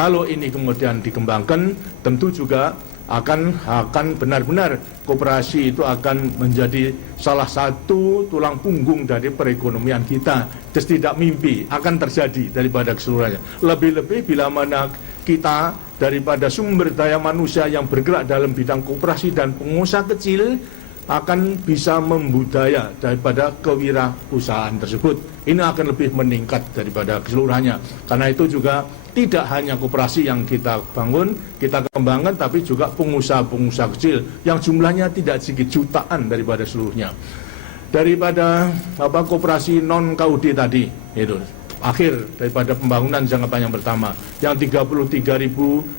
Kalau ini kemudian dikembangkan, tentu juga akan benar-benar koperasi itu akan menjadi salah satu tulang punggung dari perekonomian kita. Terus tidak mimpi akan terjadi daripada keseluruhannya. Lebih-lebih bila mana kita daripada sumber daya manusia yang bergerak dalam bidang koperasi dan pengusaha kecil akan bisa membudaya daripada kewirausahaan tersebut. Ini akan lebih meningkat daripada keseluruhannya. Karena itu juga tidak hanya koperasi yang kita bangun, kita kembangkan, tapi juga pengusaha-pengusaha kecil yang jumlahnya tidak sedikit, jutaan daripada seluruhnya. Daripada koperasi non KUD tadi, itu akhir daripada pembangunan jangka panjang pertama yang 33.188,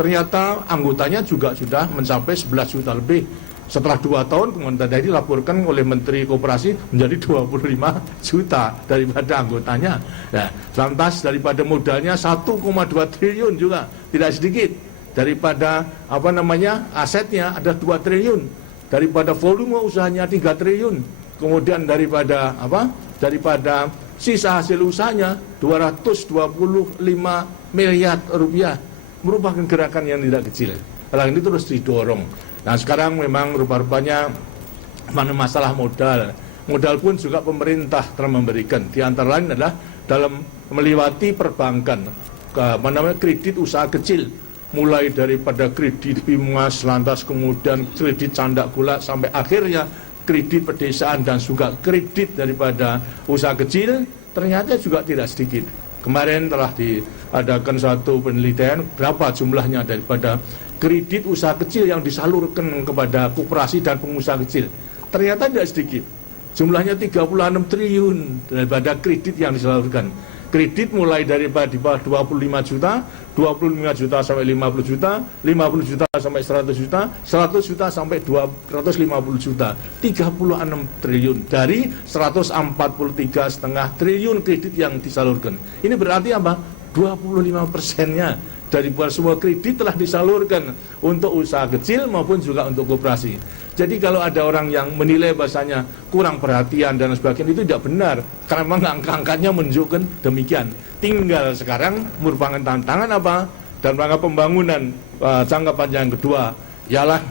ternyata anggotanya juga sudah mencapai 11 juta lebih. Setelah 2 tahun kemudian tadi dilaporkan oleh Menteri Koperasi menjadi 25 juta daripada anggotanya. Nah, lantas daripada modalnya 1,2 triliun juga tidak sedikit. Daripada asetnya ada 2 triliun. Daripada volume usahanya 3 triliun. Kemudian daripada sisa hasil usahanya 225 miliar rupiah. Merupakan gerakan yang tidak kecil. Hal ini terus didorong. Nah, sekarang memang rupa-rupanya masalah modal. Modal pun juga pemerintah telah memberikan. Di antara lain adalah dalam melewati perbankan, kredit usaha kecil, mulai daripada kredit Bimas, lantas kemudian kredit Candak Gula, sampai akhirnya kredit pedesaan dan juga kredit daripada usaha kecil, ternyata juga tidak sedikit. Kemarin telah diadakan satu penelitian berapa jumlahnya daripada kredit usaha kecil yang disalurkan kepada koperasi dan pengusaha kecil. Ternyata tidak sedikit. Jumlahnya 36 triliun daripada kredit yang disalurkan. Kredit mulai daripada 25 juta, 25 juta sampai 50 juta, 50 juta sampai 100 juta, 100 juta sampai 250 juta. 36 triliun dari 143,5 triliun kredit yang disalurkan. Ini berarti apa? 25%-nya dari semua kredit telah disalurkan untuk usaha kecil maupun juga untuk koperasi. Jadi kalau ada orang yang menilai bahasanya kurang perhatian dan sebagainya, itu tidak benar. Karena memang angka-angkanya menunjukkan demikian. Tinggal sekarang merupakan tantangan apa? Dan rangka pembangunan jangka panjang kedua ialah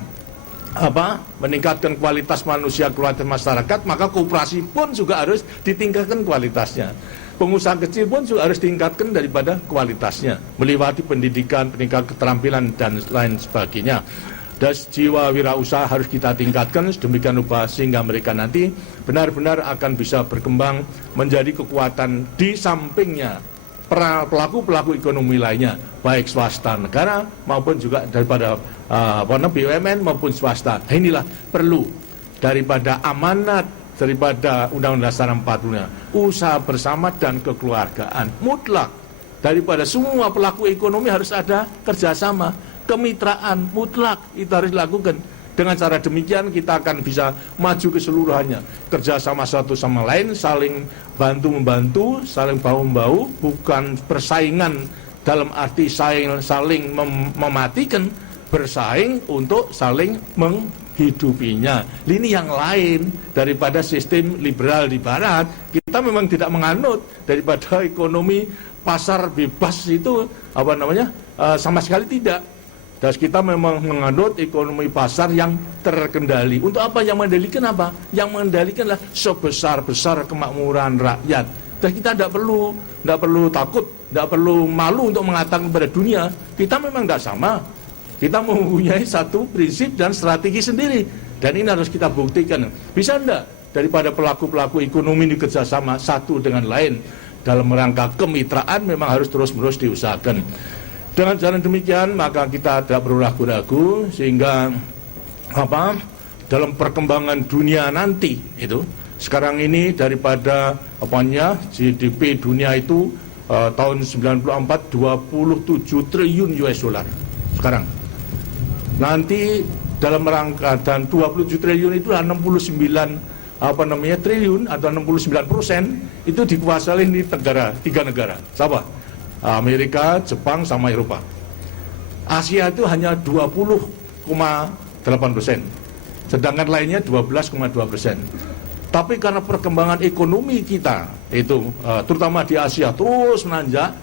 meningkatkan kualitas manusia, kualitas masyarakat, maka koperasi pun juga harus ditingkatkan kualitasnya. Pengusaha kecil pun juga harus ditingkatkan daripada kualitasnya, melewati pendidikan, peningkatan keterampilan, dan lain sebagainya. Dan jiwa wirausaha harus kita tingkatkan sedemikian rupa sehingga mereka nanti benar-benar akan bisa berkembang menjadi kekuatan di sampingnya pelaku-pelaku ekonomi lainnya, baik swasta negara maupun juga daripada BUMN maupun swasta. Inilah perlu daripada amanat daripada Undang-Undang Dasar 45, usaha bersama dan kekeluargaan mutlak. Daripada semua pelaku ekonomi harus ada kerjasama, kemitraan mutlak itu harus dilakukan. Dengan cara demikian kita akan bisa maju keseluruhannya, kerjasama satu sama lain, saling bantu-membantu, saling bahu-membahu, bukan persaingan dalam arti saling mematikan, bersaing untuk saling menghidupinya. Ini yang lain daripada sistem liberal di barat. Kita memang tidak menganut daripada ekonomi pasar bebas itu sama sekali tidak. Dan kita memang menganut ekonomi pasar yang terkendali. Untuk apa yang mengendalikan apa? Yang mengendalikanlah sebesar-besar kemakmuran rakyat. Dan kita tidak perlu takut, tidak perlu malu untuk mengatakan kepada dunia, kita memang tidak sama. Kita mempunyai satu prinsip dan strategi sendiri. Dan ini harus kita buktikan. Bisa enggak daripada pelaku-pelaku ekonomi ini kerjasama satu dengan lain dalam rangka kemitraan memang harus terus-menerus diusahakan. Dengan cara demikian maka kita tidak perlu ragu-ragu sehingga dalam perkembangan dunia nanti itu sekarang ini daripada GDP dunia itu tahun 94 27 triliun US dollar sekarang. Nanti dalam rangka dan 27 triliun itu 69 triliun atau 69% itu dikuasai di tiga negara. Siapa? Amerika, Jepang, sama Eropa. Asia itu hanya 20,8%, sedangkan lainnya 12,2%. Tapi karena perkembangan ekonomi kita itu terutama di Asia terus menanjak,